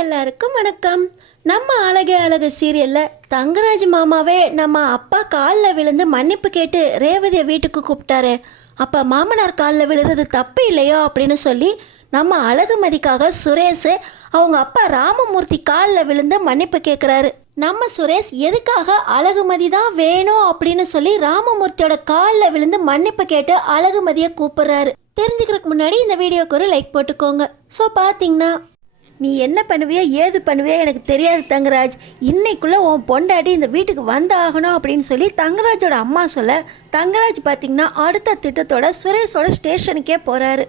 எல்லாருக்கும் வணக்கம். நம்ம அழகே அழகு சீரியல்ல தங்கராஜ் மாமாவே நம்ம அப்பா காலில் விழுந்து மன்னிப்பு கேட்டு ரேவதியை வீட்டுக்கு கூப்பிட்டாரு. அப்போ மாமனார் காலில் விழுறது தப்பு இல்லையோ அப்படின்னு சொல்லி நம்ம அழகுமதிக்காக சுரேஷ் அவங்க அப்பா ராமமூர்த்தி காலில் விழுந்து மன்னிப்பு கேட்குறாரு. நம்ம சுரேஷ் எதுக்காக அழகுமதி தான் வேணும் அப்படின்னு சொல்லி ராமமூர்த்தியோட காலில் விழுந்து மன்னிப்பு கேட்டு அழகுமதியை கூப்பிடுறாரு. தெரிஞ்சுக்கிறதுக்கு முன்னாடி இந்த வீடியோக்கு ஒரு லைக் போட்டுக்கோங்க. ஸோ பார்த்தீங்கன்னா நீ என்ன பண்ணுவியோ ஏது பண்ணுவியோ எனக்கு தெரியாது தங்கராஜ், இன்னைக்குள்ளே உன் பொண்டாட்டி இந்த வீட்டுக்கு வந்தாகணும் அப்படின்னு சொல்லி தங்கராஜோட அம்மா சொல்ல தங்கராஜ் பார்த்தீங்கன்னா அடுத்த திட்டத்தோட சுரேஷோட ஸ்டேஷனுக்கே போகிறாரு.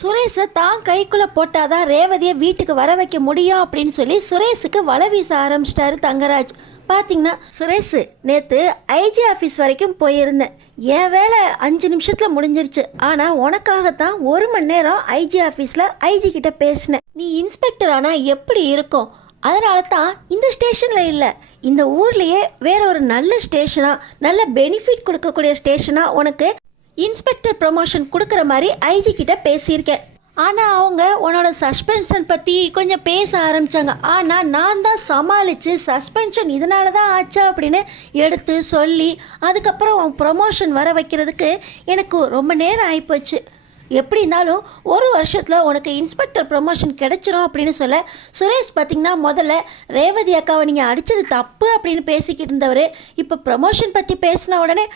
சுரேஷை தான் கைக்குள்ளே போட்டாதான் ரேவதியை வீட்டுக்கு வர வைக்க முடியும் அப்படின்னு சொல்லி சுரேஷுக்கு வலை வீச ஆரம்பிச்சிட்டாரு தங்கராஜ். பார்த்தீங்கன்னா சுரேஷ் நேற்று ஐஜி ஆஃபீஸ் வரைக்கும் போயிருந்தேன், என் வேலை 5 நிமிஷத்தில் முடிஞ்சிருச்சு. ஆனால் உனக்காகத்தான் 1 மணி நேரம் ஐஜி ஆஃபீஸில் ஐஜி கிட்ட பேசினேன். நீ இன்ஸ்பெக்டர் ஆனால் எப்படி இருக்கும், அதனால தான் இந்த ஸ்டேஷனில் இல்லை இந்த ஊர்லேயே வேற ஒரு நல்ல ஸ்டேஷனாக நல்ல பெனிஃபிட் கொடுக்கக்கூடிய ஸ்டேஷனாக உனக்கு இன்ஸ்பெக்டர் ப்ரமோஷன் கொடுக்குற மாதிரி ஐஜி கிட்ட பேசியிருக்கேன். ஆனால் அவங்க உன்னோட சஸ்பென்ஷன் பற்றி கொஞ்சம் பேச ஆரம்பித்தாங்க. ஆனால் நான் தான் சமாளித்து சஸ்பென்ஷன் இதனால தான் ஆச்சா அப்படின்னு எடுத்து சொல்லி அதுக்கப்புறம் உன் ப்ரமோஷன் வர வைக்கிறதுக்கு எனக்கு ரொம்ப நேரம் ஆகிப்போச்சு. எப்படி இருந்தாலும் 1 வருஷத்தில் உனக்கு இன்ஸ்பெக்டர் ப்ரமோஷன் கிடைச்சிரும் அப்படின்னு சொல்ல சுரேஷ் பார்த்திங்கன்னா முதல்ல ரேவதி அக்காவை நீங்கள் அடித்தது தப்பு அப்படின்னு பேசிக்கிட்டு இருந்தவர் இப்போ ப்ரமோஷன் பற்றி பேசின உடனே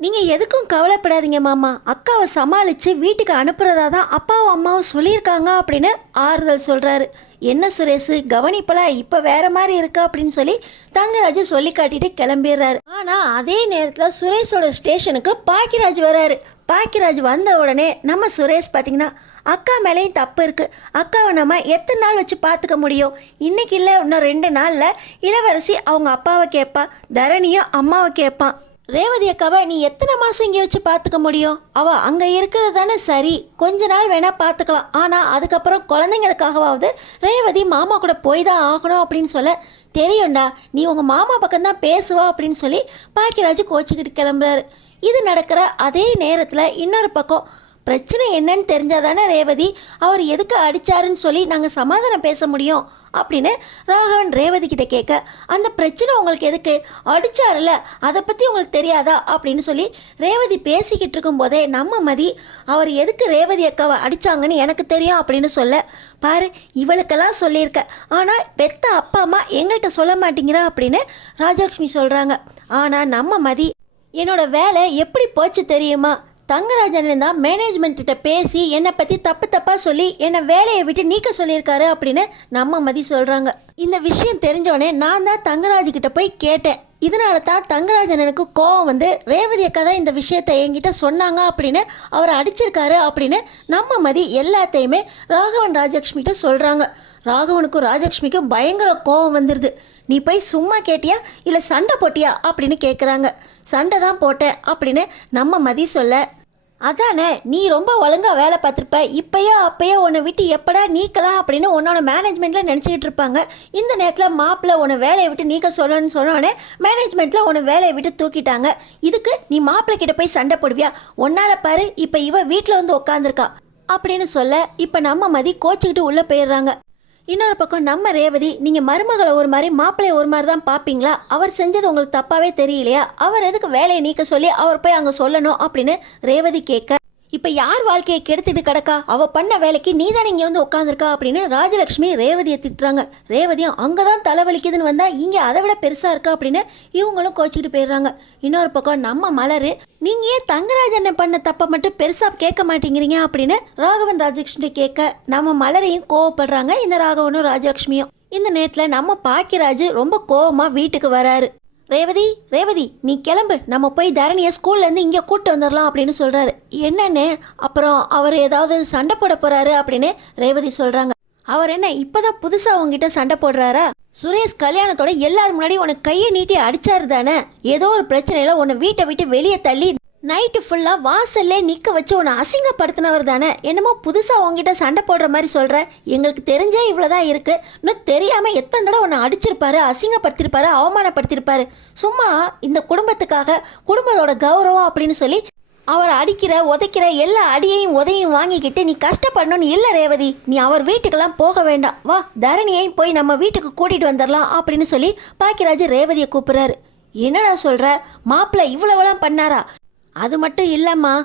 நீங்கள் எதுக்கும் கவலைப்படாதீங்க மாமா, அக்காவை சமாளித்து வீட்டுக்கு அனுப்புகிறதா தான் அப்பாவும் அம்மாவும் சொல்லியிருக்காங்க அப்படின்னு ஆறுதல் சொல்கிறாரு. என்ன சுரேஷ் கவனிப்பெல்லாம் இப்போ வேறு மாதிரி இருக்கா அப்படின்னு சொல்லி தங்கராஜ் சொல்லி காட்டிட்டு கிளம்பிடுறாரு. ஆனால் அதே நேரத்தில் சுரேஷோட ஸ்டேஷனுக்கு பாக்கியராஜ் வராரு. பாக்கியராஜ் வந்த உடனே நம்ம சுரேஷ் பார்த்திங்கன்னா அக்கா மேலேயும் தப்பு இருக்குது, அக்காவை நம்ம எத்தனை நாள் வச்சு பார்த்துக்க முடியும், இன்றைக்கி இல்லை இன்னும் 2 நாளில் இளவரசி அவங்க அப்பாவை கேட்பா, தரணியும் அம்மாவை கேட்பான். ரேவதி அக்காவை நீ எத்தனை மாதம் இங்கே வச்சு பார்த்துக்க முடியும், அவள் அங்கே இருக்கிறது தானே சரி, கொஞ்ச நாள் வேணால் பார்த்துக்கலாம், ஆனால் அதுக்கப்புறம் குழந்தைங்களுக்காகவாவது ரேவதி மாமா கூட போய் தான் ஆகணும் அப்படின்னு சொல்ல தெரியும்டா, நீ உங்கள் மாமா பக்கம்தான் பேசுவா அப்படின்னு சொல்லி பாக்கியராஜ் கோச்சிக்கிட்டு கிளம்புறாரு. இது நடக்கிற அதே நேரத்தில் இன்னொரு பக்கம் பிரச்சனை என்னன்னு தெரிஞ்சால் தானே ரேவதி அவர் எதுக்கு அடித்தாருன்னு சொல்லி நாங்கள் சமாதானம் பேச முடியும் அப்படின்னு ராகவன் ரேவதி கிட்ட கேட்க, அந்த பிரச்சனை உங்களுக்கு எதுக்கு, அடித்தாருல அதை பற்றி உங்களுக்கு தெரியாதா அப்படின்னு சொல்லி ரேவதி பேசிக்கிட்டு இருக்கும்போதே நம்ம மதி அவர் எதுக்கு ரேவதி அக்காவை அடித்தாங்கன்னு எனக்கு தெரியும் அப்படின்னு சொல்ல, பாரு இவளுக்கெல்லாம் சொல்லியிருக்க ஆனால் பெத்த அப்பா அம்மா எங்கள்கிட்ட சொல்ல மாட்டேங்கிறா அப்படின்னு ராஜலக்ஷ்மி சொல்கிறாங்க. ஆனால் நம்ம மதி என்னோட வேலை எப்படி போச்சு தெரியுமா, தங்கராஜன் தான் மேனேஜ்மெண்ட்டிட்ட பேசி என்னை பற்றி தப்பாக சொல்லி என்னை வேலையை விட்டு நீக்க சொல்லியிருக்காரு அப்படின்னு நம்ம மதி சொல்கிறாங்க. இந்த விஷயம் தெரிஞ்சோடனே நான் தான் தங்கராஜ்கிட்ட போய் கேட்டேன். இதனால தான் தங்கராஜனுக்கு கோவம் வந்து ரேவதி அக்கா தான் இந்த விஷயத்தை என்கிட்ட சொன்னாங்க அப்படின்னு அவர் அடிச்சிருக்காரு அப்படின்னு நம்ம மதி எல்லாத்தையுமே ராகவன் ராஜலக்ஷ்மிகிட்ட சொல்கிறாங்க. ராகவனுக்கும் ராஜலக்ஷ்மிக்கும் பயங்கர கோவம் வந்துடுது. நீ போய் சும்மா கேட்டியா இல்லை சண்டை போட்டியா அப்படின்னு கேட்குறாங்க. சண்டை தான் போட்டேன் அப்படின்னு நம்ம மதி சொல்ல, அதானே நீ ரொம்ப ஒழுங்காக வேலை பார்த்துருப்ப, இப்போயோ அப்போயோ உன்னை விட்டு எப்படா நீக்கலாம் அப்படின்னு உன்னோட மேனேஜ்மெண்ட்டில் நினச்சிக்கிட்டு இருப்பாங்க. இந்த நேரத்தில் மாப்பிள்ளை உன்னை வேலையை விட்டு நீக்க சொல்லணும்னு சொன்னோடனே மேனேஜ்மெண்ட்டில் உன்னை வேலையை விட்டு தூக்கிட்டாங்க. இதுக்கு நீ மாப்பிள்ளை கிட்ட போய் சண்டை போடுவியா, ஒன்னால் பாரு இப்போ இவ வீட்டில் வந்து உட்காந்துருக்கா அப்படின்னு சொல்ல இப்போ நம்ம மதி கோச்சிக்கிட்டு உள்ளே போயிடுறாங்க. இன்னொரு பக்கம் நம்ம ரேவதி நீங்கள் மருமகளை ஒரு மாதிரி மாப்பிள்ளையை ஒரு மாதிரி தான் பார்ப்பீங்களா, அவர் செஞ்சது உங்களுக்கு தப்பாகவே தெரியலையா, அவர் எதுக்கு வேலையை நீக்க சொல்லி அவர் போய் அங்கே சொல்லணும் அப்படின்னு ரேவதி கேட்க, இப்போ யார் வாழ்க்கையை கெடுத்துட்டு கிடக்கா, அவள் பண்ண வேலைக்கு நீ தானே இங்கே வந்து உட்காந்துருக்கா அப்படின்னு ராஜலக்ஷ்மி ரேவதியை திட்டுறாங்க. ரேவதியும் அங்கே தான் தலைவலிக்குதுன்னு வந்தால் இங்கே அதை விட பெருசாக இருக்கா அப்படின்னு இவங்களும் கோச்சிக்கிட்டு போயிடுறாங்க. இன்னொரு பக்கம் நம்ம மலர் நீங்கள் ஏன் தங்கராஜனை பண்ண தப்பை மட்டும் பெருசாக கேட்க மாட்டேங்கிறீங்க அப்படின்னு ராகவன் ராஜலக்ஷ்மி கேட்க நம்ம மலரையும் கோவப்படுறாங்க இந்த ராகவனும் ராஜலக்ஷ்மியும். இந்த நேரத்தில் நம்ம பாக்கியராஜ் ரொம்ப கோவமாக வீட்டுக்கு வராரு. ரேவதி ரேவதி நீ கிளம்பு, நம்ம போய் தரணியை ஸ்கூல்லேருந்து இங்கே கூப்பிட்டு வந்துடலாம் அப்படின்னு சொல்கிறாரு. என்னன்னு அப்புறம் அவர் ஏதாவது சண்டை போட போகிறாரு அப்படின்னு ரேவதி சொல்கிறாங்க. அவர் என்ன இப்போ தான் புதுசாக உங்ககிட்ட சண்டை போடுறாரா, சுரேஷ் கல்யாணத்தோட எல்லாரும் முன்னாடி உனக்கு கையை நீட்டி அடிச்சாரு தானே, ஏதோ ஒரு பிரச்சனையில் உன்னை வீட்டை விட்டு வெளியே தள்ளி நைட்டு ஃபுல்லாக வாசல்லே நிற்க வச்சு உன்னை அசிங்கப்படுத்தினவர் தானே, என்னமோ புதுசாக உங்ககிட்ட சண்டை போடுற மாதிரி சொல்கிற, எங்களுக்கு தெரிஞ்சே இவ்வளோதான் இருக்குது, இன்னும் தெரியாமல் எத்தனை தடவை உன்னை அடிச்சிருப்பாரு, அசிங்கப்படுத்திருப்பாரு, அவமானப்படுத்திருப்பாரு, சும்மா இந்த குடும்பத்துக்காக குடும்பத்தோட கௌரவம் அப்படின்னு சொல்லி அவர் அடிக்கிற உதைக்கிற எல்லா அடியையும் உதையும் வாங்கிக்கிட்டு நீ கஷ்டப்படணும்னு இல்லை ரேவதி. நீ அவர் வீட்டுக்கெல்லாம் போக வேண்டாம், வா தரணியையும் போய் நம்ம வீட்டுக்கு கூட்டிகிட்டு வந்துடலாம் அப்படின்னு சொல்லி பாக்கியராஜ் ரேவதியை கூப்பிட்றாரு. என்னடா சொல்கிற, மாப்பிள்ளை இவ்வளவெல்லாம் பண்ணாரா? அது மட்டும் இல்லைம்மா,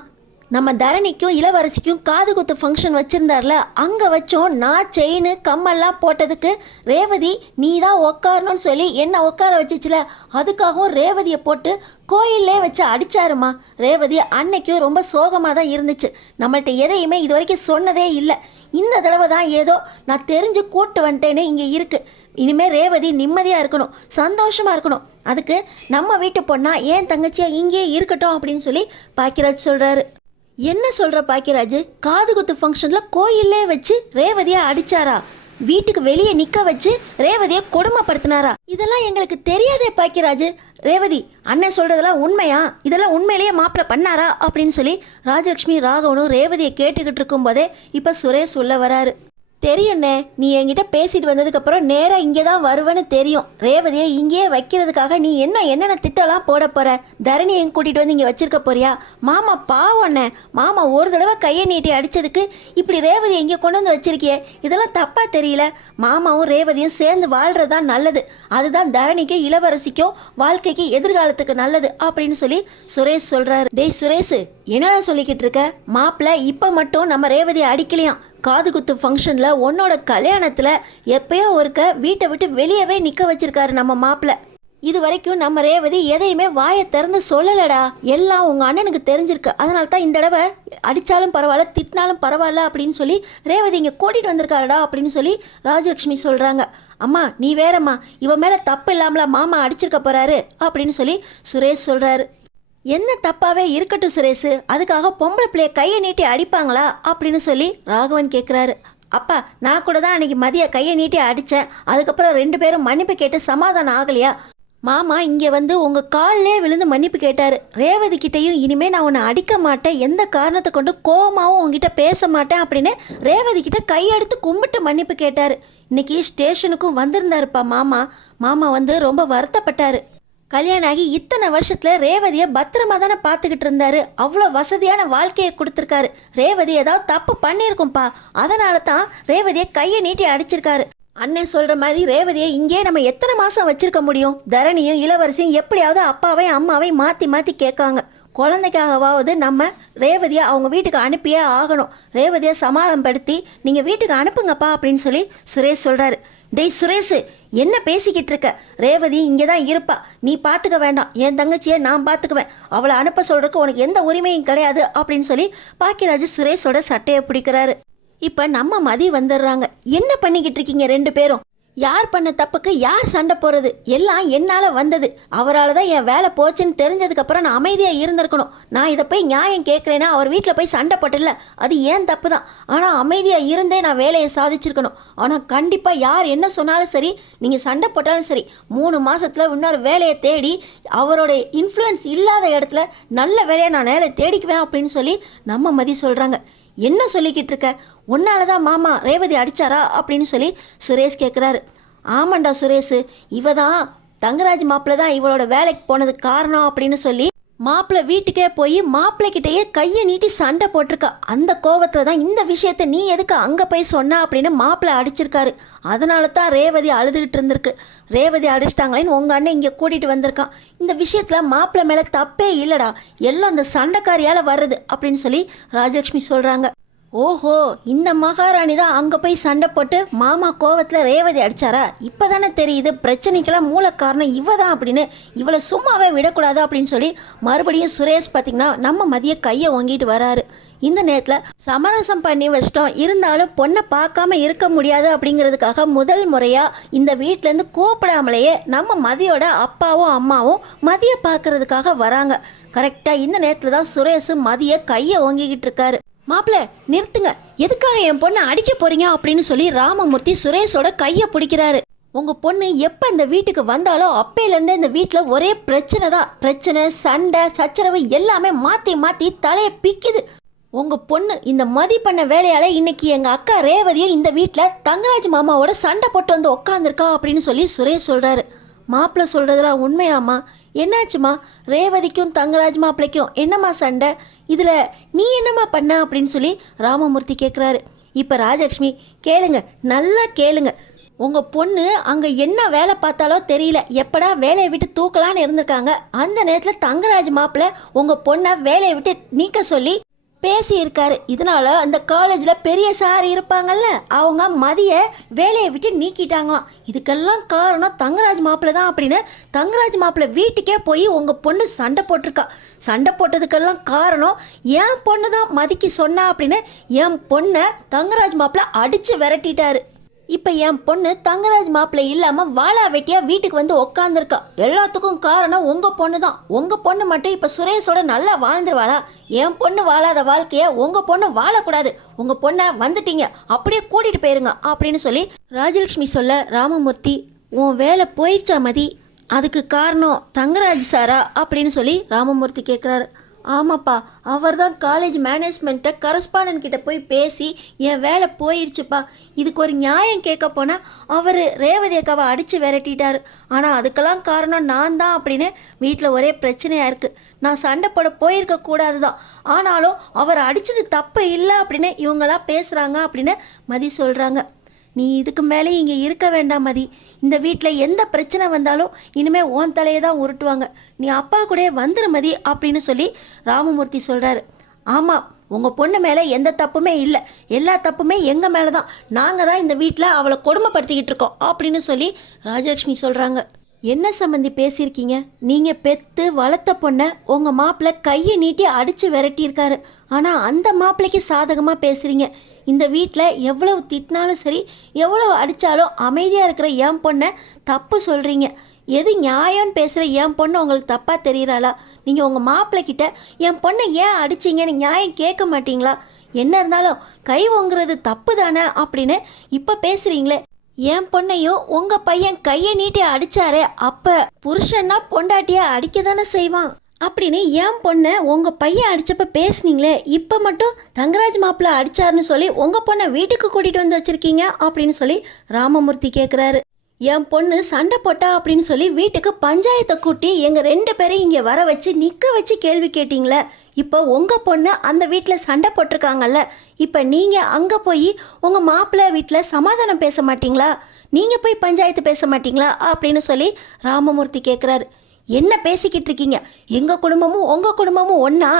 நம்ம தரணிக்கும் இளவரசிக்கும் காது குத்து ஃபங்க்ஷன் வச்சுருந்தார்ல, அங்கே வச்சோம் நான் செயின் கம்மெல்லாம் போட்டதுக்கு ரேவதி நீ தான் உக்காரணும்னு சொல்லி என்ன உட்கார வச்சிச்சுல, அதுக்காகவும் ரேவதியை போட்டு கோயிலே வச்சு அடித்தாருமா. ரேவதி அன்னைக்கும் ரொம்ப சோகமாக தான் இருந்துச்சு. நம்மள்ட்ட எதையுமே இது வரைக்கும் சொன்னதே இல்லை. இந்த தடவை தான் ஏதோ நான் தெரிஞ்சு கூட்டு வந்துட்டேன்னு இங்கே இருக்குது. இனிமேல் ரேவதி நிம்மதியாக இருக்கணும், சந்தோஷமாக இருக்கணும். அதுக்கு நம்ம வீட்டு பொண்ணா ஏன் தங்கச்சியாக இங்கேயே இருக்கட்டும் அப்படின்னு சொல்லி பாக்கியராஜ் சொல்கிறாரு. என்ன சொல்கிற பாக்கியராஜ், காது குத்து ஃபங்க்ஷனில் கோயிலே வச்சு ரேவதியை அடித்தாரா? வீட்டுக்கு வெளியே நிற்க வச்சு ரேவதியை கொடுமைப்படுத்தினாரா? இதெல்லாம் எங்களுக்கு தெரியாதே பாக்கியராஜ். ரேவதி அண்ணன் சொல்கிறதெல்லாம் உண்மையா? இதெல்லாம் உண்மையிலேயே மாப்பிள்ளை பண்ணாரா அப்படின்னு சொல்லி ராஜலக்ஷ்மி ராகவனும் ரேவதியை கேட்டுக்கிட்டு இருக்கும்போதே இப்போ சுரேஷ் உள்ள வராரு. தெரியும்ண்ணே, நீ என்கிட்ட பேசிட்டு வந்ததுக்கப்புறம் நேராக இங்கே தான் வருவேன்னு தெரியும். ரேவதியை இங்கேயே வைக்கிறதுக்காக நீ என்னென்ன திட்டம்லாம் போட போகிற? தரணியை கூட்டிகிட்டு வந்து இங்கே வச்சிருக்க போறியா? மாமா பாவண்ணே, மாமா ஒரு தடவை கையை நீட்டி அடித்ததுக்கு இப்படி ரேவதியை இங்கே கொண்டு வந்து வச்சிருக்கியே, இதெல்லாம் தப்பாக தெரியல. மாமாவும் ரேவதியும் சேர்ந்து வாழ்கிறது தான் நல்லது. அதுதான் தரணிக்கும் இளவரசிக்கும் வாழ்க்கைக்கு எதிர்காலத்துக்கு நல்லது அப்படின்னு சொல்லி சுரேஷ் சொல்கிறாரு. டேய் சுரேஷ், என்னடா சொல்லிக்கிட்டு இருக்க? மாப்பிள்ளை இப்போ மட்டும் நம்ம ரேவதியை அடிக்கலையாம். காது குத்து ஃபங்க்ஷனில் உன்னோட கல்யாணத்தில் எப்பயோ ஒருக்க வீட்டை விட்டு வெளியவே நிற்க வச்சிருக்காரு நம்ம மாப்பிள்ளை. இது வரைக்கும் நம்ம ரேவதி எதையுமே வாயை திறந்து சொல்லலடா. எல்லாம் உங்கள் அண்ணனுக்கு தெரிஞ்சிருக்கு. அதனால தான் இந்த தடவை அடித்தாலும் பரவாயில்ல, திட்டினாலும் பரவாயில்ல அப்படின்னு சொல்லி ரேவதி இங்கே கூட்டிகிட்டு வந்திருக்காருடா அப்படின்னு சொல்லி ராஜலக்ஷ்மி சொல்கிறாங்க. அம்மா நீ வேறம்மா, இவன் மேலே தப்பு இல்லாமல மாமா அடிச்சிருக்க போகிறாரு அப்படின்னு சொல்லி சுரேஷ் சொல்கிறாரு. என்ன தப்பாவே இருக்கட்டும் சுரேஷ், அதுக்காக பொம்பளை பிள்ளைய கையை நீட்டி அடிப்பாங்களா அப்படின்னு சொல்லி ராகவன் கேட்குறாரு. அப்பா நான் கூட தான் அன்றைக்கி மதிய கையை நீட்டி அடித்தேன். அதுக்கப்புறம் 2 பேரும் மன்னிப்பு கேட்டு சமாதானம் ஆகலையா? மாமா இங்கே வந்து உங்கள் காலிலே விழுந்து மன்னிப்பு கேட்டார். ரேவதி கிட்டையும் இனிமேல் நான் உன்னை அடிக்க மாட்டேன், எந்த காரணத்தை கொண்டு கோவமாகவும் உங்ககிட்ட பேச மாட்டேன் அப்படின்னு ரேவதி கிட்ட கையெடுத்து கும்பிட்டு மன்னிப்பு கேட்டார். இன்னைக்கு ஸ்டேஷனுக்கும் வந்திருந்தாருப்பா மாமா. மாமா வந்து ரொம்ப வருத்தப்பட்டார். கல்யாணம் ஆகி இத்தனை வருஷத்தில் ரேவதியை பத்திரமா தானே பார்த்துக்கிட்டு இருந்தாரு. அவ்வளோ வசதியான வாழ்க்கையை கொடுத்துருக்காரு. ரேவதி ஏதாவது தப்பு பண்ணியிருக்கும்பா, அதனால தான் ரேவதியை கையை நீட்டி அடிச்சிருக்காரு. அண்ணன் சொல்கிற மாதிரி ரேவதியை இங்கே நம்ம எத்தனை மாதம் வச்சிருக்க முடியும்? தரணியும் இளவரசியும் எப்படியாவது அப்பாவையும் அம்மாவையும் மாற்றி மாற்றி கேட்காங்க. குழந்தைக்காகவாவது நம்ம ரேவதியை அவங்க வீட்டுக்கு அனுப்பியே ஆகணும். ரேவதியை சமாதானப்படுத்தி நீங்கள் வீட்டுக்கு அனுப்புங்கப்பா அப்படின்னு சொல்லி சுரேஷ் சொல்கிறாரு. டேய் சுரேஷ், என்ன பேசிக்கிட்டு இருக்க? ரேவதி இங்கே தான் இருப்பா, நீ பார்த்துக்க வேண்டாம், என் தங்கச்சியை நான் பார்த்துக்குவேன். அவளை அனுப்ப சொல்கிறதுக்கு உனக்கு எந்த உரிமையும் கிடையாது அப்படின்னு சொல்லி பாக்கியராஜ் சுரேஷோட சட்டையை பிடிக்கிறாரு. இப்போ நம்ம மதி வந்துடுறாங்க. என்ன பண்ணிக்கிட்டு இருக்கீங்க 2 பேரும்? யார் பண்ண தப்புக்கு யார் சண்டை போகிறது? எல்லாம் என்னால் வந்தது. அவரால் தான் என் வேலை போச்சுன்னு தெரிஞ்சதுக்கப்புறம் நான் அமைதியாக இருந்திருக்கணும். நான் இதை போய் நியாயம் கேட்குறேன்னா அவர் வீட்டில் போய் சண்டை போட்டில்ல, அது ஏன் தப்பு தான். ஆனால் அமைதியாக இருந்தே நான் வேலையை சாதிச்சிருக்கணும். ஆனால் கண்டிப்பாக யார் என்ன சொன்னாலும் சரி, நீங்கள் சண்டை போட்டாலும் சரி, 3 மாதத்தில் இன்னொரு வேலையை தேடி அவரோட இன்ஃப்ளூயன்ஸ் இல்லாத இடத்துல நல்ல வேலையை நான் வேலை தேடிக்குவேன் அப்படின்னு சொல்லி நம்ம மதி சொல்கிறாங்க. என்ன சொல்லிக்கிட்டு இருக்க? உன்னால தான் மாமா ரேவதி அடித்தாரா அப்படின்னு சொல்லி சுரேஷ் கேட்குறாரு. ஆமாண்டா சுரேஷ், இவ தான் தங்கராஜ் மாப்பிள்ளை தான் இவளோட வேலைக்கு போனதுக்கு காரணம் அப்படின்னு சொல்லி மாப்பிள்ளை வீட்டுக்கே போய் மாப்பிள்ளைக்கிட்டேயே கையை நீட்டி சண்டை போட்டிருக்கா. அந்த கோவத்தில் தான் இந்த விஷயத்த நீ எதுக்கு அங்கே போய் சொன்னா அப்படின்னு மாப்பிள்ளை அடிச்சிருக்காரு. அதனால தான் ரேவதி அழுதுகிட்டு இருந்திருக்கு. ரேவதி அடிச்சிட்டாங்களேன்னு உங்கள் அண்ணன் இங்கே கூட்டிகிட்டு வந்திருக்கான். இந்த விஷயத்தில் மாப்பிள்ளை மேலே தப்பே இல்லைடா, எல்லாம் அந்த சண்டைக்காரியால் வருது அப்படின்னு சொல்லி ராஜலக்ஷ்மி சொல்கிறாங்க. ஓஹோ, இந்த மகாராணி தான் அங்கே போய் சண்டை போட்டு மாமா கோவத்தில் ரேவதி அடித்தாரா? இப்போ தானே தெரியுது பிரச்சனைக்கெல்லாம் மூல காரணம் இவ தான் அப்படின்னு. இவளை சும்மாவே விடக்கூடாது அப்படின்னு சொல்லி மறுபடியும் சுரேஷ் பார்த்திங்கன்னா நம்ம மதிய கையை வாங்கிட்டு வராரு. இந்த நேரத்தில் சமரசம் பண்ணி வச்சிட்டோம், இருந்தாலும் பொண்ணை பார்க்காம இருக்க முடியாது அப்படிங்கிறதுக்காக முதல் முறையாக இந்த வீட்டிலேருந்து கூப்பிடாமலேயே நம்ம மதியோட அப்பாவும் அம்மாவும் மதியை பார்க்கறதுக்காக வராங்க. கரெக்டாக இந்த நேரத்தில் தான் சுரேஷ் மதியை கையை வாங்கிக்கிட்டு இருக்காரு. மாப்பிள்ள நிறுத்துங்க, எதுக்காக என் பொண்ணை அடிக்க போறீங்க அப்படின்னு சொல்லி ராமமூர்த்தி சுரேஷோட கையை பிடிக்கிறாரு. உங்கள் பொண்ணு எப்போ இந்த வீட்டுக்கு வந்தாலோ அப்பையிலேருந்தே இந்த வீட்டில் ஒரே பிரச்சனை தான். பிரச்சனை, சண்டை, சச்சரவு எல்லாமே மாற்றி மாற்றி தலையை பிக்குது. உங்கள் பொண்ணு இந்த மதி பண்ண வேலையால் இன்னைக்கு எங்கள் அக்கா ரேவதியும் இந்த வீட்டில் தங்கராஜ் மாமாவோட சண்டை போட்டு வந்து உட்காந்துருக்கா அப்படின்னு சொல்லி சுரேஷ் சொல்கிறாரு. மாப்பிள்ளை சொல்கிறதெல்லாம் உண்மையாம்மா? என்னாச்சுமா? ரேவதிக்கும் தங்கராஜ் மாப்பிள்ளைக்கும் என்னம்மா சண்டை? இதில் நீ என்னம்மா பண்ண அப்படின்னு சொல்லி ராமமூர்த்தி கேட்குறாரு. இப்போ ராஜலக்ஷ்மி கேளுங்க, நல்லா கேளுங்க. உங்கள் பொண்ணு அங்கே என்ன வேலை பார்த்தாலோ தெரியல, எப்படா வேலையை விட்டு தூக்கலான்னு இருந்திருக்காங்க. அந்த நேரத்தில் தங்கராஜ் மாப்பிள்ளை உங்கள் பொண்ணை வேலையை விட்டு நீக்க சொல்லி பேசியிருக்காரு. இதனால அந்த காலேஜில் பெரிய சார் இருப்பாங்கல்ல, அவங்க மதியை வேலையை விட்டு நீக்கிட்டாங்களாம். இதுக்கெல்லாம் காரணம் தங்கராஜ் மாப்பிள்ளை தான் அப்படின்னு தங்கராஜ் மாப்பிள்ளை வீட்டுக்கே போய் உங்கள் பொண்ணு சண்டை போட்டிருக்கா. சண்டை போட்டதுக்கெல்லாம் காரணம் என் பொண்ணு தான் மதிக்கு சொன்னா அப்படின்னு என் பொண்ணை தங்கராஜ் மாப்பிள்ளை அடித்து விரட்டிட்டாரு. இப்போ என் பொண்ணு தங்கராஜ் மாப்பிள்ளை இல்லாமல் வாழா வெட்டியாக வீட்டுக்கு வந்து உக்காந்துருக்கா. எல்லாத்துக்கும் காரணம் உங்கள் பொண்ணு தான். உங்கள் பொண்ணு மட்டும் இப்போ சுரேஷோட நல்லா வாழ்ந்துருவாளா? என் பொண்ணு வாழாத வாழ்க்கையை உங்கள் பொண்ணு வாழக்கூடாது. உங்கள் பொண்ணை வந்துட்டீங்க, அப்படியே கூட்டிகிட்டு போயிருங்க அப்படின்னு சொல்லி ராஜலக்ஷ்மி சொல்ல, ராமமூர்த்தி உன் வேலை போயிடுச்சா மதி? அதுக்கு காரணம் தங்கராஜ் சாரா அப்படின்னு சொல்லி ராமமூர்த்தி கேட்குறாரு. ஆமாப்பா, அவர் தான் காலேஜ் மேனேஜ்மெண்ட்டை கரஸ்பாண்டன்ட் கிட்ட போய் பேசி என் வேலை போயிடுச்சுப்பா. இதுக்கு ஒரு நியாயம் கேட்க போனால் அவர் ரேவதி அக்காவை அடித்து விரட்டிட்டார். ஆனால் அதுக்கெல்லாம் காரணம் நான் தான் அப்படின்னு வீட்டில் ஒரே பிரச்சனையாக இருக்குது. நான் சண்டை போட போயிருக்க கூடாது தான், ஆனாலும் அவர் அடித்தது தப்பு இல்லை அப்படின்னு இவங்களாம் பேசுகிறாங்க அப்படின்னு மதி சொல்கிறாங்க. நீ இதுக்கு மேலே இங்கே இருக்க வேண்டாம் மதி. இந்த வீட்டில் எந்த பிரச்சனை வந்தாலும் இனிமேல் ஓன் தலையை தான் உருட்டுவாங்க. நீ அப்பா கூட வந்துரு மதி அப்படின்னு சொல்லி ராமமூர்த்தி சொல்கிறாரு. ஆமாம், உங்கள் பொண்ணு மேலே எந்த தப்புமே இல்லை, எல்லா தப்புமே எங்கள் மேலே தான். நாங்கள் தான் இந்த வீட்டில் அவளை கொடுமைப்படுத்திக்கிட்டு இருக்கோம் அப்படின்னு சொல்லி ராஜலக்ஷ்மி சொல்கிறாங்க. என்ன சம்மந்தி பேசியிருக்கீங்க? நீங்கள் பெற்று வளர்த்த பொண்ணை உங்கள் மாப்பிள்ளை கையை நீட்டி அடித்து விரட்டியிருக்காரு. ஆனால் அந்த மாப்பிள்ளைக்கு சாதகமாக பேசுகிறீங்க. இந்த வீட்டில் எவ்வளவு திட்டினாலும் சரி, எவ்வளவு அடித்தாலும் அமைதியாக இருக்கிற என் பொண்ணை தப்பு சொல்கிறீங்க. எது நியாயம்னு பேசுகிற என் பொண்ணு உங்களுக்கு தப்பாக தெரிகிறாளா? நீங்கள் உங்கள் மாப்பிள்ளைக்கிட்ட என் பொண்ணை ஏன் அடிச்சிங்கன்னு நியாயம் கேட்க மாட்டிங்களா? என்ன இருந்தாலும் கை ஓங்குறது தப்பு தானே அப்படின்னு இப்போ பேசுகிறீங்களே. என் பொண்ணையும் உங்கள் பையன் கையை நீட்டி அடித்தாரே, அப்போ புருஷன்னா பொண்டாட்டியை அடிக்க தானே செய்வான் அப்படின்னு என் பொண்ணை உங்கள் பையன் அடித்தப்ப பேசுனீங்களே. இப்போ மட்டும் தங்கராஜ் மாப்பிள்ளை அடித்தாருன்னு சொல்லி உங்கள் பொண்ணை வீட்டுக்கு கூட்டிகிட்டு வந்து வச்சுருக்கீங்க அப்படின்னு சொல்லி ராமமூர்த்தி கேட்குறாரு. என் பொண்ணு சண்டை போட்டா அப்படின்னு சொல்லி வீட்டுக்கு பஞ்சாயத்தை கூட்டி எங்கள் 2 பேரையும் இங்கே வர வச்சு நிற்க வச்சு கேள்வி கேட்டிங்களே. இப்போ உங்கள் பொண்ணு அந்த வீட்டில் சண்டை போட்டிருக்காங்கல்ல, இப்போ நீங்கள் அங்கே போய் உங்கள் மாப்பிள்ளை வீட்டில் சமாதானம் பேச மாட்டிங்களா? நீங்கள் போய் பஞ்சாயத்து பேச மாட்டிங்களா அப்படின்னு சொல்லி ராமமூர்த்தி கேட்குறாரு. என்ன பேசிக்கிட்டு இருக்கீங்க? எங்கள் குடும்பமும் உங்கள் குடும்பமும் ஒன்றா?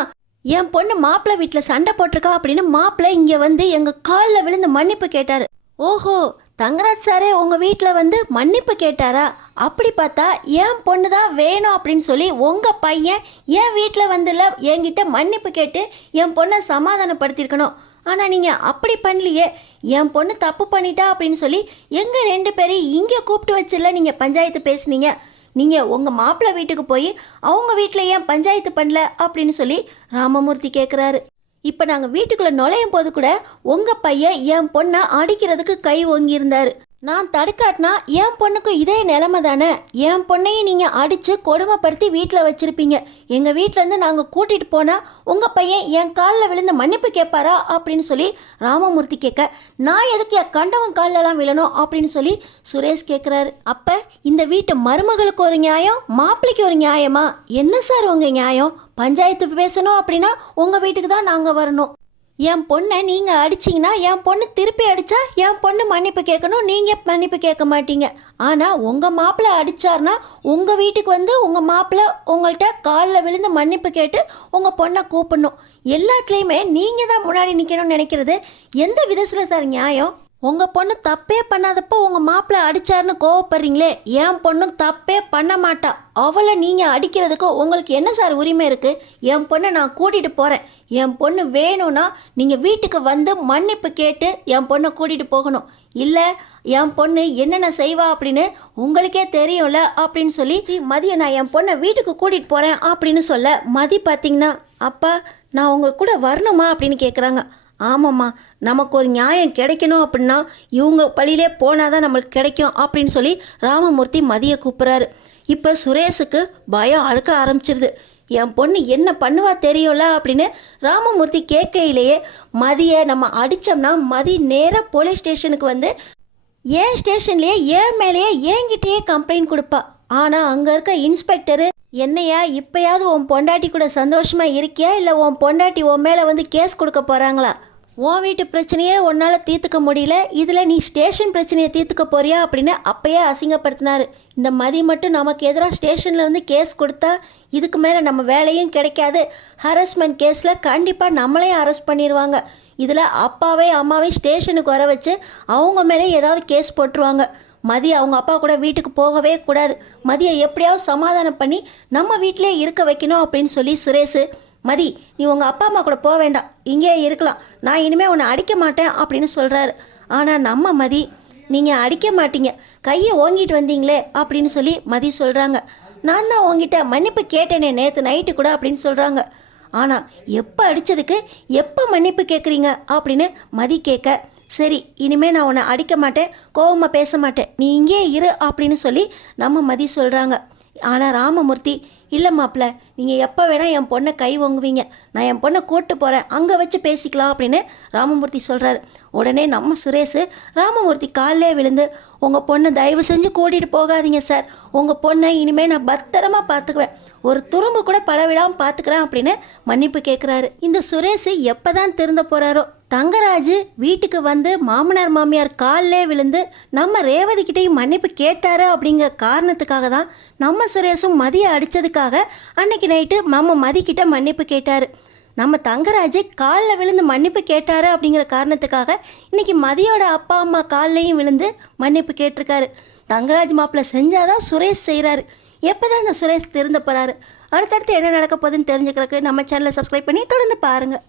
என் பொண்ணு மாப்பிள்ளை வீட்டில் சண்டை போட்டிருக்கா அப்படின்னு மாப்பிள்ளை இங்கே வந்து எங்கள் காலில் விழுந்து மன்னிப்பு கேட்டார். ஓஹோ, தங்கராஜ் சாரே உங்கள் வீட்டில் வந்து மன்னிப்பு கேட்டாரா? அப்படி பார்த்தா என் பொண்ணு தான் வேணும் அப்படின்னு சொல்லி உங்கள் பையன் என் வீட்டில் வந்துல என்கிட்ட மன்னிப்பு கேட்டு என் பொண்ணை சமாதானப்படுத்தியிருக்கணும். ஆனால் நீங்கள் அப்படி பண்ணலையே. என் பொண்ணு தப்பு பண்ணிட்டா அப்படின்னு சொல்லி எங்கள் 2 பேரையும் இங்கே கூப்பிட்டு வச்சுல நீங்கள் பஞ்சாயத்து பேசுனீங்க. நீங்கள் உங்கள் மாப்பிள்ளை வீட்டுக்கு போய் அவங்க வீட்டில் ஏன் பஞ்சாயத்து பண்ணல அப்படின்னு சொல்லி ராமமூர்த்தி கேட்குறாரு. இப்போ நாங்கள் வீட்டுக்குள்ளே நுழையும் போது கூட உங்கள் பையன் என் பொண்ணை அடிக்கிறதுக்கு கை ஓங்கியிருந்தார். நான் தடுக்காட்டினா என் பொண்ணுக்கு இதே நிலைமை தானே. என் பொண்ணையும் நீங்கள் அடித்து கொடுமைப்படுத்தி வீட்டில் வச்சுருப்பீங்க. எங்கள் வீட்டிலேருந்து நாங்கள் கூட்டிகிட்டு போனால் உங்கள் பையன் என் காலில் விழுந்து மன்னிப்பு கேட்பாரா அப்படின்னு சொல்லி ராமமூர்த்தி கேட்க, நான் எதுக்கு என் கண்டவன் காலிலலாம் விழணும் அப்படின்னு சொல்லி சுரேஷ் கேட்குறாரு. அப்போ இந்த வீட்டு மருமகளுக்கு ஒரு நியாயம், மாப்பிள்ளைக்கு ஒரு நியாயமா? என்ன சார் உங்கள் நியாயம்? பஞ்சாயத்து பேசணும் அப்படின்னா உங்கள் வீட்டுக்கு தான் நாங்கள் வரணும். என் பொண்ணை நீங்கள் அடிச்சிங்கன்னா என் பொண்ணு திருப்பி அடித்தா என் பொண்ணு மன்னிப்பு கேட்கணும், நீங்கள் மன்னிப்பு கேட்க மாட்டீங்க. ஆனால் உங்கள் மாப்பிள்ளை அடித்தார்னா உங்கள் வீட்டுக்கு வந்து உங்கள் மாப்பிள்ளை உங்கள்கிட்ட காலில் விழுந்து மன்னிப்பு கேட்டு உங்கள் பொண்ணை கூப்பிடணும். எல்லாத்துலேயுமே நீங்கள் தான் முன்னாடி நிற்கணும்னு நினைக்கிறது எந்த விதத்தில் சார் நியாயம்? உங்கள் பொண்ணு தப்பே பண்ணாதப்போ உங்கள் மாப்பிள்ளை அடித்தாருன்னு கோவப்படுறீங்களே. என் பொண்ணு தப்பே பண்ண மாட்டா. அவளை நீங்கள் அடிக்கிறதுக்கு உங்களுக்கு என்ன சார் உரிமை இருக்குது? என் பொண்ணை நான் கூட்டிகிட்டு போகிறேன். என் பொண்ணு வேணும்னா நீங்கள் வீட்டுக்கு வந்து மன்னிப்பு கேட்டு என் பொண்ணை கூட்டிகிட்டு போகணும். இல்லை என் பொண்ணு என்னென்ன செய்வா அப்படின்னு உங்களுக்கே தெரியும்ல அப்படின்னு சொல்லி மதியை நான் என் பொண்ணை வீட்டுக்கு கூட்டிகிட்டு போகிறேன் அப்படின்னு சொல்ல, மதி பார்த்தீங்கன்னா அப்பா நான் உங்கள் கூட வரணுமா அப்படின்னு கேட்குறாங்க. ஆமாம்மா, நமக்கு ஒரு நியாயம் கிடைக்கணும் அப்படின்னா இவங்க பள்ளியிலே போனால் தான் நம்மளுக்கு கிடைக்கும் அப்படின்னு சொல்லி ராமமூர்த்தி மதியை கூப்பிட்றாரு. இப்போ சுரேஷுக்கு பயம் அழுக்க ஆரம்பிச்சிருது. என் பொண்ணு என்ன பண்ணுவா தெரியும்ல அப்படின்னு ராமமூர்த்தி கேட்கையிலேயே மதியை நம்ம அடித்தோம்னா மதி நேராக போலீஸ் ஸ்டேஷனுக்கு வந்து ஏன் ஸ்டேஷன்லேயே ஏன் மேலேயே ஏங்கிட்டே கம்ப்ளைண்ட் கொடுப்பா. ஆனால் அங்கே இருக்க இன்ஸ்பெக்டரு என்னையா இப்பயாவது உன் பொண்டாட்டி கூட சந்தோஷமா இருக்கியா இல்லை உன் பொண்டாட்டி உன் மேலே வந்து கேஸ் கொடுக்க போகிறாங்களா? உன் வீட்டு பிரச்சனையே உன்னால் தீர்த்துக்க முடியல, இதில் நீ ஸ்டேஷன் பிரச்சனையை தீர்த்துக்க போறியா அப்படின்னு அப்பயே அசிங்கப்படுத்தினாரு. இந்த மதி மட்டும் நமக்கு எதிராக ஸ்டேஷனில் வந்து கேஸ் கொடுத்தா இதுக்கு மேலே நம்ம வேலையும் கிடைக்காது, ஹராஸ்மெண்ட் கேஸில் கண்டிப்பாக நம்மளையும் அரெஸ்ட் பண்ணிடுவாங்க. இதில் அப்பாவே அம்மாவே ஸ்டேஷனுக்கு வர வச்சு அவங்க மேலே ஏதாவது கேஸ் போட்டுருவாங்க. மதி அவங்க அப்பா கூட வீட்டுக்கு போகவே கூடாது, மதியை எப்படியாவது சமாதானம் பண்ணி நம்ம வீட்டிலே இருக்க வைக்கணும் அப்படின்னு சொல்லி சுரேஷ், மதி நீ உங்கள் அப்பா அம்மா கூட போக வேண்டாம், இங்கேயே இருக்கலாம், நான் இனிமேல் உன்னை அடிக்க மாட்டேன் அப்படின்னு சொல்கிறாரு. ஆனால் நம்ம மதி, நீங்கள் அடிக்க மாட்டீங்க, கையை ஓங்கிட்டு வந்தீங்களே அப்படின்னு சொல்லி மதி சொல்கிறாங்க. நான் தான் உங்ககிட்ட மன்னிப்பு கேட்டேனே நேற்று நைட்டு கூட அப்படின்னு சொல்கிறாங்க. ஆனால் எப்போ அடித்ததுக்கு எப்போ மன்னிப்பு கேட்குறீங்க அப்படின்னு மதி கேட்க, சரி இனிமேல் நான் உன்னை அடிக்க மாட்டேன், கோவமாக பேச மாட்டேன், நீ இங்கே இரு அப்படின்னு சொல்லி நம்ம மதி சொல்கிறாங்க. ஆனால் ராமமூர்த்தி, இல்லை மாப்பிள்ள, நீங்கள் எப்போ வேணால் என் பொண்ணை கை ஓங்குவீங்க, நான் என் பொண்ணை கூப்பிட்டு போகிறேன், அங்கே வச்சு பேசிக்கலாம் அப்படின்னு ராமமூர்த்தி சொல்கிறாரு. உடனே நம்ம சுரேஷ் ராமமூர்த்தி காலிலே விழுந்து, உங்கள் பொண்ணை தயவு செஞ்சு கூட்டிகிட்டு போகாதீங்க சார், உங்கள் பொண்ணை இனிமேல் நான் பத்திரமா பார்த்துக்குவேன், ஒரு துரும்பு கூட படவிடாமல் பார்த்துக்கிறேன் அப்படின்னு மன்னிப்பு கேட்குறாரு. இந்த சுரேஷ் எப்போ தான் திருந்த போகிறாரோ. தங்கராஜ் வீட்டுக்கு வந்து மாமனார் மாமியார் காலிலே விழுந்து நம்ம ரேவதிக்கிட்டையும் மன்னிப்பு கேட்டாரு அப்படிங்கிற காரணத்துக்காக தான் நம்ம சுரேஷும் மதியை அடித்ததுக்காக அன்னைக்கு நைட்டு நம்ம மதிக்கிட்ட மன்னிப்பு கேட்டார். நம்ம தங்கராஜ் காலில் விழுந்து மன்னிப்பு கேட்டாரு அப்படிங்கிற காரணத்துக்காக இன்னைக்கு மதியோட அப்பா அம்மா காலிலையும் விழுந்து மன்னிப்பு கேட்டிருக்காரு. தங்கராஜ் மாப்பிள்ளை செஞ்சாதான் சுரேஷ் செய்கிறாரு. எப்போ தான் இந்த சுரேஷ் திருந்த போகிறாரு? அடுத்தடுத்து என்ன நடக்க போகுதுன்னு தெரிஞ்சுக்கிறதுக்கு நம்ம சேனலை சப்ஸ்கிரைப் பண்ணி தொடர்ந்து பாருங்கள்.